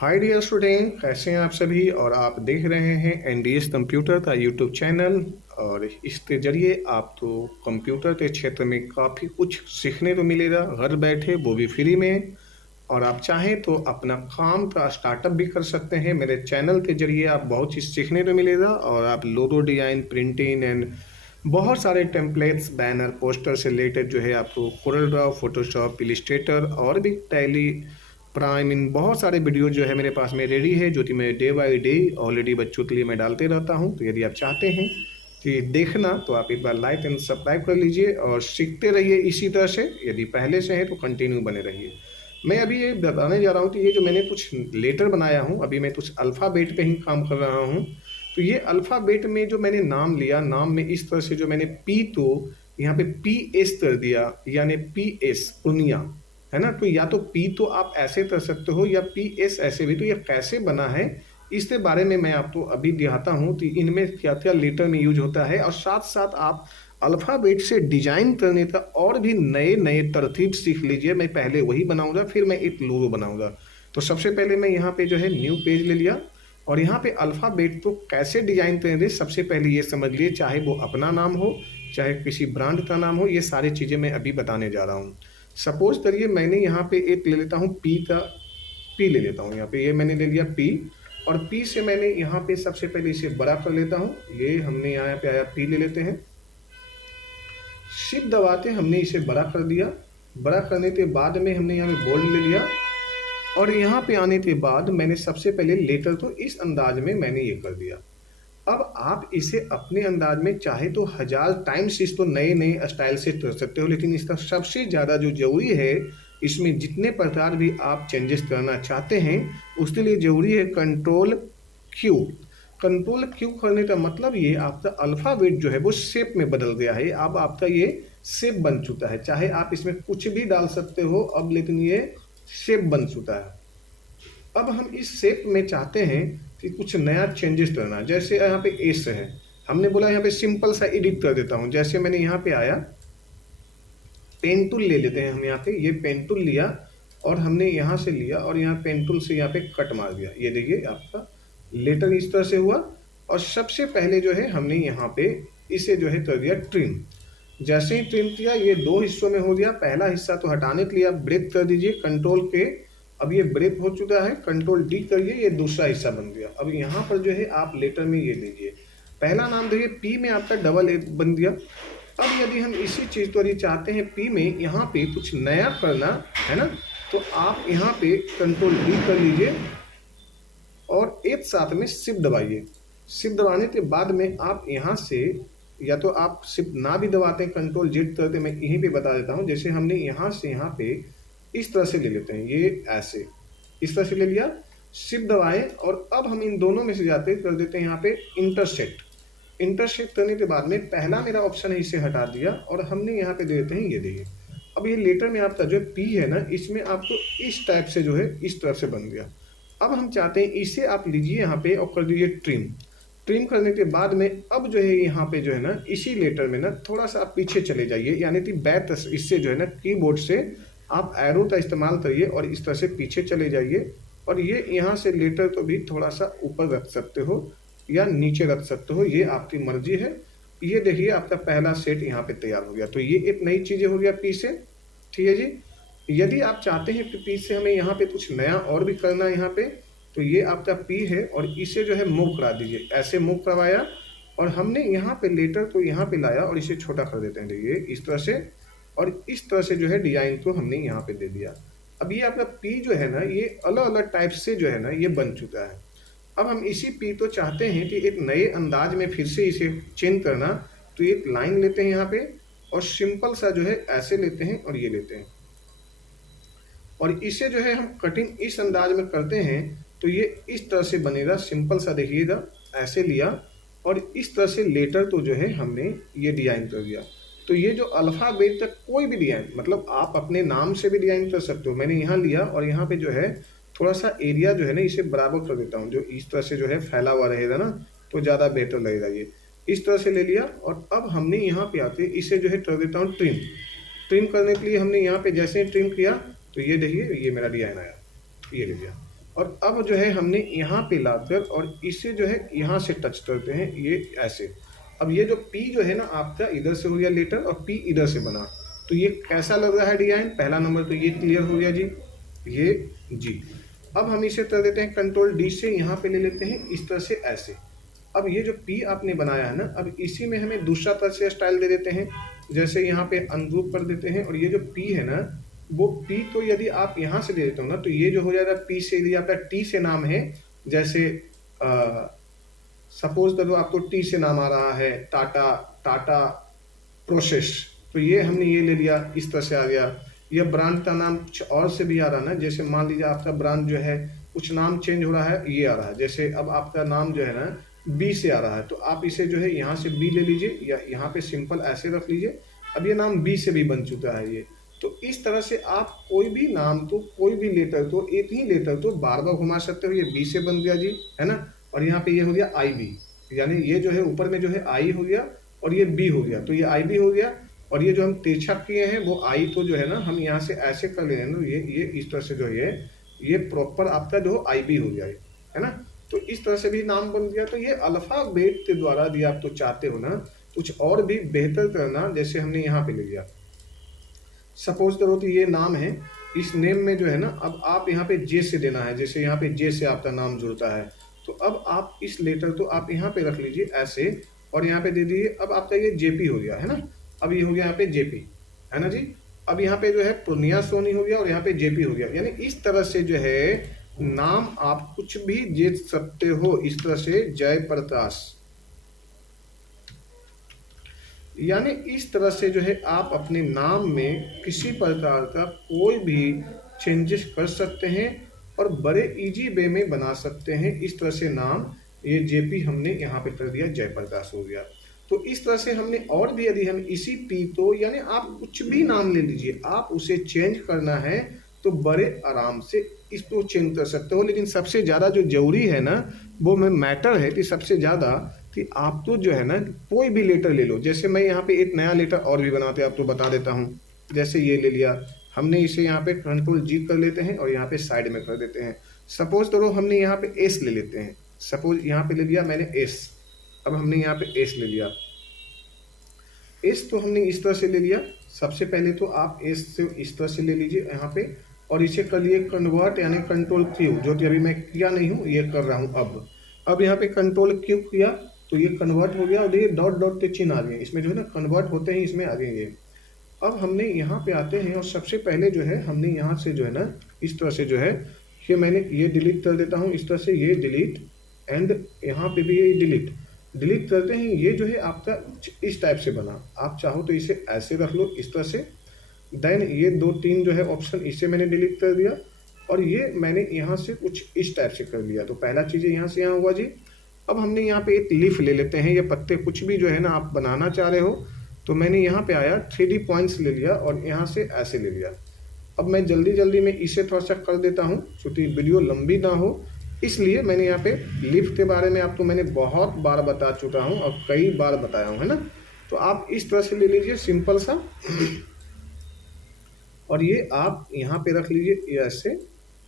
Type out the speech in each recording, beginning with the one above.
Hi dear student, कैसे हैं आप सभी। और आप देख रहे हैं एनडीएस कंप्यूटर का यूट्यूब चैनल। और इसके जरिए आपको कंप्यूटर के क्षेत्र में काफ़ी कुछ सीखने को मिलेगा घर बैठे, वो भी फ्री में। और आप चाहें तो अपना काम का स्टार्टअप भी कर सकते हैं। मेरे चैनल के जरिए आप बहुत चीज़ सीखने को मिलेगा। और आप लोगो डिज़ाइन, प्रिंटिंग एंड बहुत सारे टेम्पलेट्स, बैनर, पोस्टर से रिलेटेड जो है आपको कोरल ड्रॉ, फोटोशॉप, इलिस्ट्रेटर और भी टैली, प्राइम, इन बहुत सारे वीडियो जो है मेरे पास में रेडी है, जो कि मैं डे बाय डे ऑलरेडी बच्चों के लिए मैं डालते रहता हूं। तो यदि आप चाहते हैं कि देखना तो आप एक बार लाइक एंड सब्सक्राइब कर लीजिए और सीखते रहिए इसी तरह से। यदि पहले से है तो कंटिन्यू बने रहिए। मैं अभी ये बताने जा रहा हूँ कि ये जो मैंने कुछ लेटर बनाया हूँ, अभी मैं कुछ अल्फ़ाबेट पे ही काम कर रहा हूँ। तो ये अल्फ़ाबेट में जो मैंने नाम लिया, नाम में इस तरह से जो मैंने पी, तो यहाँ पे पी एस कर दिया, यानी पी एस पूर्णिया, है ना। तो या तो पी तो आप ऐसे कर सकते हो या पी एस ऐसे भी। तो ये कैसे बना है इसके बारे में मैं आपको अभी दिखाता हूँ कि इनमें क्या क्या लेटर में यूज होता है। और साथ साथ आप अल्फ़ाबेट से डिजाइन करने का और भी नए नए तरतीब सीख लीजिए। मैं पहले वही बनाऊंगा, फिर मैं एक लोगो बनाऊंगा। तो सबसे पहले मैं यहाँ पे जो है न्यू पेज ले लिया। और यहाँ पे अल्फ़ाबेट को कैसे डिजाइन करेंगे, सबसे पहले ये समझ लिए, चाहे वो अपना नाम हो, चाहे किसी ब्रांड का नाम हो, ये सारी चीज़ें मैं अभी बताने जा रहा हूँ। सपोज करिए मैंने यहाँ पे एक ले लेता हूँ पी का, पी ले लेता हूँ यहाँ पे, ये मैंने ले लिया पी। और पी से मैंने यहाँ पे सबसे पहले इसे बड़ा कर लेता हूँ। ये हमने यहाँ पे आया पी ले लेते हैं, शिफ्ट दबाते हमने इसे बड़ा कर दिया। बड़ा करने के बाद में हमने यहाँ पे बोल्ड ले लिया। और यहाँ पे आने के बाद मैंने सबसे पहले लेटर तो इस अंदाज में मैंने ये कर दिया। अब आप इसे अपने अंदाज में चाहे तो 1000 टाइम्स इसको नए नए स्टाइल से कर सकते हो, लेकिन इसका सबसे ज़्यादा जो जरूरी है, इसमें जितने प्रकार भी आप चेंजेस करना चाहते हैं उसके लिए जरूरी है कंट्रोल क्यू। कंट्रोल क्यू करने का मतलब ये आपका अल्फ़ाबेट जो है वो शेप में बदल गया है। अब आपका ये शेप बन चुका है, चाहे आप इसमें कुछ भी डाल सकते हो अब, लेकिन ये शेप बन चुका है। अब हम इस शेप में चाहते हैं कि कुछ नया चेंजेस करना। जैसे यहाँ पे एस है, हमने बोला यहाँ पे सिंपल सा एडिट कर देता हूँ। जैसे मैंने यहाँ पे आया, पेन टूल ले लेते हैं हम। यहाँ पे ये पेन टूल लिया और हमने यहाँ से लिया और यहाँ पेन टूल से यहाँ पे कट मार दिया। ये देखिए आपका लेटर इस तरह से हुआ। और सबसे पहले जो है हमने यहाँ पे इसे जो है कर दिया ट्रिम। जैसे ही ट्रिम किया ये दो हिस्सों में हो गया। पहला हिस्सा तो हटाने के लिए आप ब्रेक कर दीजिए कंट्रोल के, अब ये ब्रेक हो चुका है, कंट्रोल डी करिए, ये दूसरा हिस्सा बन गया। अब यहाँ पर जो है आप लेटर में ये लीजिए, पहला नाम देखिए पी में आपका डबल ए बन गया। अब यदि हम इसी चीज़ को यदि चाहते हैं पी में यहाँ पे कुछ नया करना है ना, तो आप यहाँ पे कंट्रोल डी कर लीजिए और एक साथ में शिफ्ट दबाइए। शिफ्ट दबाने के बाद में आप यहाँ से, या तो आप शिफ्ट ना भी दबाते हैं कंट्रोल जेड करते, मैं यहीं पे बता देता हूँ। जैसे हमने यहाँ से यहाँ पे इस तरह से ले लेते हैं, ये ऐसे इस तरह से ले लिया, शिफ्ट दबाएं और अब हम इन दोनों में से जाते कर देते हैं यहाँ पे इंटरसेक्ट। इंटरसेक्ट करने के बाद में पहला मेरा ऑप्शन है, इसे हटा दिया और हमने यहाँ पे दे देते हैं, ये देखिए। अब ये लेटर में आपका जो पी है ना, इसमें आपको इस टाइप से जो है इस तरह से बन गया। अब हम चाहते हैं इसे आप लीजिए यहाँ पे और कर दीजिए ट्रिम। ट्रिम करने के बाद में अब जो है यहाँ पे जो है ना, इसी लेटर में ना थोड़ा सा आप पीछे चले जाइए, यानी कि बैक इससे जो है ना कीबोर्ड से आप एरो का इस्तेमाल करिए और इस तरह से पीछे चले जाइए। और ये यहाँ से लेटर को भी थोड़ा सा ऊपर रख सकते हो या नीचे रख सकते हो, ये आपकी मर्जी है। ये देखिए आपका पहला सेट यहाँ पे तैयार हो गया। तो ये एक नई चीज़ें हो गया पी से, ठीक है जी। यदि आप चाहते हैं कि पी से हमें यहाँ पे कुछ नया और भी करना है यहाँ पे, तो ये आपका पी है और इसे जो है मूव करा दीजिए। ऐसे मूव करवाया और हमने यहाँ पे लेटर को यहाँ पे लाया और इसे छोटा कर देते हैं, देखिए इस तरह से। और इस तरह से जो है डिजाइन को हमने यहाँ पे दे दिया। अब ये आपका पी जो है ना, ये अलग अलग टाइप से जो है ना ये बन चुका है। अब हम इसी पी तो चाहते हैं कि एक नए अंदाज में फिर से इसे चेंज करना, तो एक लाइन लेते हैं यहाँ पे और सिंपल सा जो है ऐसे लेते हैं और ये लेते हैं और इसे जो है हम कटिंग इस अंदाज में करते हैं, तो ये इस तरह से बनेगा। सिंपल सा देखिएगा, ऐसे लिया और इस तरह से लेटर तो जो है हमने ये डिजाइन कर दिया। तो ये जो अल्फ़ाबेट तक कोई भी डिजाइन, मतलब आप अपने नाम से भी डिजाइन कर सकते हो। मैंने यहाँ लिया और यहाँ पे जो है थोड़ा सा एरिया जो है ना इसे बराबर कर देता हूँ, जो इस तरह से जो है फैला हुआ रहेगा ना तो ज़्यादा बेहतर लगेगा। ये इस तरह से ले लिया और अब हमने यहाँ पे आते इसे जो है कर देता हूँ ट्रिम। ट्रिम करने के लिए हमने यहाँ पे जैसे ही ट्रिम किया तो ये देखिए ये मेरा डिजाइन आया, ये ले लिया। और अब जो है हमने यहाँ पे लाकर और इसे जो है यहाँ से टच करते हैं, ये ऐसे। अब ये जो पी जो है ना आपका इधर से हो गया लेटर और पी इधर से बना, तो ये कैसा लग रहा है डिजाइन? पहला नंबर तो ये क्लियर हो गया जी, ये जी। अब हम इसे कर देते हैं कंट्रोल डी से, यहाँ पे ले लेते हैं इस तरह से ऐसे। अब ये जो पी आपने बनाया है ना, अब इसी में हमें दूसरा तरह से स्टाइल दे देते हैं, जैसे यहाँ पे अनग्रुप कर देते हैं। और ये जो पी है ना, वो पी तो यदि आप यहाँ से दे देते हो ना, तो ये जो हो जाएगा पी से, यदि आपका टी से नाम है, जैसे सपोज करो आपको टी से नाम आ रहा है, टाटा, टाटा प्रोसेस, तो ये हमने ये ले लिया, इस तरह से आ गया। या ब्रांड का नाम कुछ और से भी आ रहा है ना, जैसे मान लीजिए आपका ब्रांड जो है कुछ नाम चेंज हो रहा है, ये आ रहा है। जैसे अब आपका नाम जो है ना बी से आ रहा है, तो आप इसे जो है यहाँ से बी ले लीजिए या यहाँ पे सिंपल ऐसे रख लीजिए। अब ये नाम बी से भी बन चुका है ये। तो इस तरह से आप कोई भी नाम तो कोई भी लेटर तो एक ही लेटर तो बार बार घुमा सकते हो। ये बी से बन गया जी, है ना। और यहाँ पे ये हो गया आई बी, यानी ये जो है ऊपर में जो है आई हो गया और ये बी हो गया, तो ये आई बी हो गया। और ये जो हम तिरछा किए हैं वो आई तो जो है ना हम यहाँ से ऐसे कर ले रहे हैं ना, ये इस तरह से जो है ये प्रॉपर आपका जो आई बी हो गया है ना। तो इस तरह से भी नाम बन गया। तो ये अल्फाबेट के द्वारा यदि आप तो चाहते हो ना कुछ और भी बेहतर करना, जैसे हमने यहाँ पे ले लिया, सपोज करो तो ये नाम है, इस नेम में जो है ना अब आप यहाँ पे जे से देना है, जैसे यहाँ पे जे से आपका नाम जुड़ता है, तो अब आप इस लेटर तो आप यहाँ पे रख लीजिए ऐसे और यहाँ पे दे दीजिए। अब आपका ये जेपी हो गया है ना, अब ये हो गया यहाँ पे जेपी, है ना जी। अब यहाँ पे जो है पूर्णिया सोनी हो गया और यहाँ पे जेपी हो गया। यानी इस तरह से जो है नाम आप कुछ भी दे सकते हो, इस तरह से जयप्रकाश, यानी इस तरह से जो है आप अपने नाम में किसी प्रकार का कोई भी चेंजेस कर सकते हैं और बड़े इजी वे में बना सकते हैं। इस तरह से नाम ये जेपी हमने यहाँ पे कर दिया, जयप्रकाश हो गया। तो इस तरह से हमने और भी यदि हम इसी पी तो यानी आप कुछ भी नाम ले लीजिए, आप उसे चेंज करना है तो बड़े आराम से इसको चेंज कर सकते हो। लेकिन सबसे ज़्यादा जो जरूरी है ना वो में मैटर है कि सबसे ज़्यादा कि आप तो जो है ना कोई भी लेटर ले लो। जैसे मैं यहाँ पे एक नया लेटर और भी बनाते आपको बता देता हूँ। जैसे ये ले लिया हमने, इसे यहाँ पे कंट्रोल जी कर लेते हैं और यहाँ पे साइड में कर देते हैं। सपोज करो हमने यहाँ पे एस ले लेते हैं, सपोज यहाँ पे ले लिया मैंने एस। अब हमने यहाँ पे एस ले लिया, एस तो हमने इस तरह से ले लिया। सबसे पहले तो आप एस से इस तरह से ले लीजिए यहाँ पे और इसे कर लिए कन्वर्ट, यानी कंट्रोल क्यू, जो कि अभी मैं किया नहीं हूँ, ये कर रहा हूँ। अब यहाँ पे कंट्रोल क्यू किया तो ये कन्वर्ट हो गया और ये डॉट डॉट के चिन्ह आ गए, इसमें जो है ना कन्वर्ट होते ही इसमें आ गए ये। अब हमने यहाँ पे आते हैं और सबसे पहले जो है हमने यहाँ से जो है ना इस तरह से जो है ये मैंने ये डिलीट कर देता हूँ, इस तरह से ये डिलीट एंड यहाँ पे भी ये डिलीट करते हैं। ये जो है आपका इस टाइप से बना, आप चाहो तो इसे ऐसे रख लो इस तरह से। देन ये दो तीन जो है ऑप्शन इसे मैंने डिलीट कर दिया और ये मैंने यहाँ से कुछ इस टाइप से कर दिया। तो पहला चीज़ यहाँ से यहाँ हुआ जी। अब हमने यहाँ पे एक लीफ ले लेते हैं, ये पत्ते कुछ भी जो है ना आप बनाना चाह रहे हो, तो मैंने यहाँ पे आया 3D पॉइंट्स ले लिया और यहाँ से ऐसे ले लिया। अब मैं जल्दी जल्दी में इसे थोड़ा सा कर देता हूँ क्योंकि वीडियो लंबी ना हो, इसलिए मैंने यहाँ पे लीफ के बारे में आपको मैंने बहुत बार बता चुका हूँ और कई बार बताया हूँ, है ना। तो आप इस तरह से ले लीजिए सिंपल सा और ये आप यहाँ पे रख लीजिए ये ऐसे।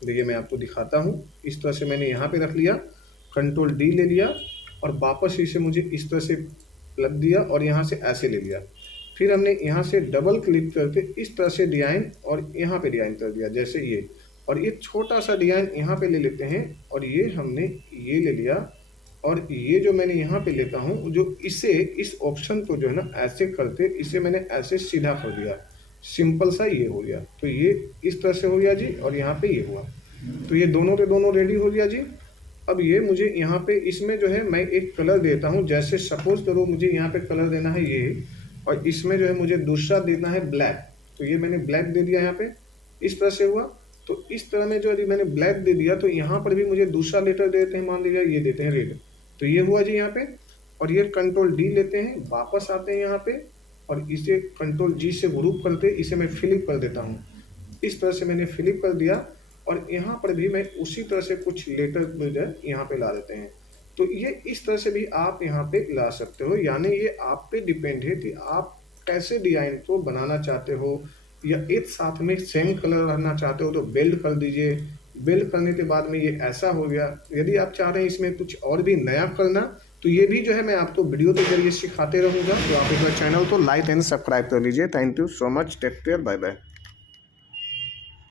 देखिए मैं आपको दिखाता हूँ, इस तरह से मैंने यहाँ पे रख लिया, कंट्रोल डी ले लिया और वापस इसे मुझे इस तरह से लग दिया और यहाँ से ऐसे ले लिया। फिर हमने यहाँ से डबल क्लिक करके इस तरह से डिजाइन और यहाँ पे डिजाइन कर दिया जैसे ये, और ये छोटा सा डिजाइन यहाँ पे ले लेते हैं और ये हमने ये ले लिया और ये जो मैंने यहाँ पे लेता हूँ जो इसे इस ऑप्शन को जो है ना ऐसे करते इसे मैंने ऐसे सीधा कर दिया, सिंपल सा ये हो गया। तो ये इस तरह से हो गया जी और यहाँ पे ये हुआ, तो ये दोनों के दोनों रेडी हो गया जी। अब ये मुझे यहाँ पे इसमें जो है मैं एक कलर देता हूँ, जैसे सपोज करो मुझे यहाँ पे कलर देना है ये और इसमें जो है मुझे दूसरा देना है ब्लैक, तो ये मैंने ब्लैक दे दिया यहाँ पे, इस तरह से हुआ। तो इस तरह में जो यदि मैंने ब्लैक दे दिया तो यहाँ पर भी मुझे दूसरा लेटर देते हैं, मान लीजिए ये देते हैं रेड, तो ये हुआ जी यहाँ पे। और ये कंट्रोल डी लेते हैं, वापस आते हैं यहाँ पे और इसे कंट्रोल जी से ग्रुप करते इसे मैं फिलिप कर देता हूँ। इस तरह से मैंने फिलिप कर दिया और यहाँ पर भी मैं उसी तरह से कुछ लेटर यहाँ पे ला देते हैं। तो ये इस तरह से भी आप यहाँ पे ला सकते हो, यानी ये आप पे डिपेंड है कि आप कैसे डिजाइन को बनाना चाहते हो, या एक साथ में सेम कलर रहना चाहते हो तो बेल्ट कर दीजिए, बिल्ड करने के बाद में ये ऐसा हो गया। यदि आप चाह रहे हैं इसमें कुछ और भी नया करना, तो ये भी जो है मैं आपको वीडियो के ज़रिए सिखाते रहूँगा। तो आप एक बार चैनल को लाइक एंड सब्सक्राइब कर लीजिए। Thank you so much, take care, bye bye.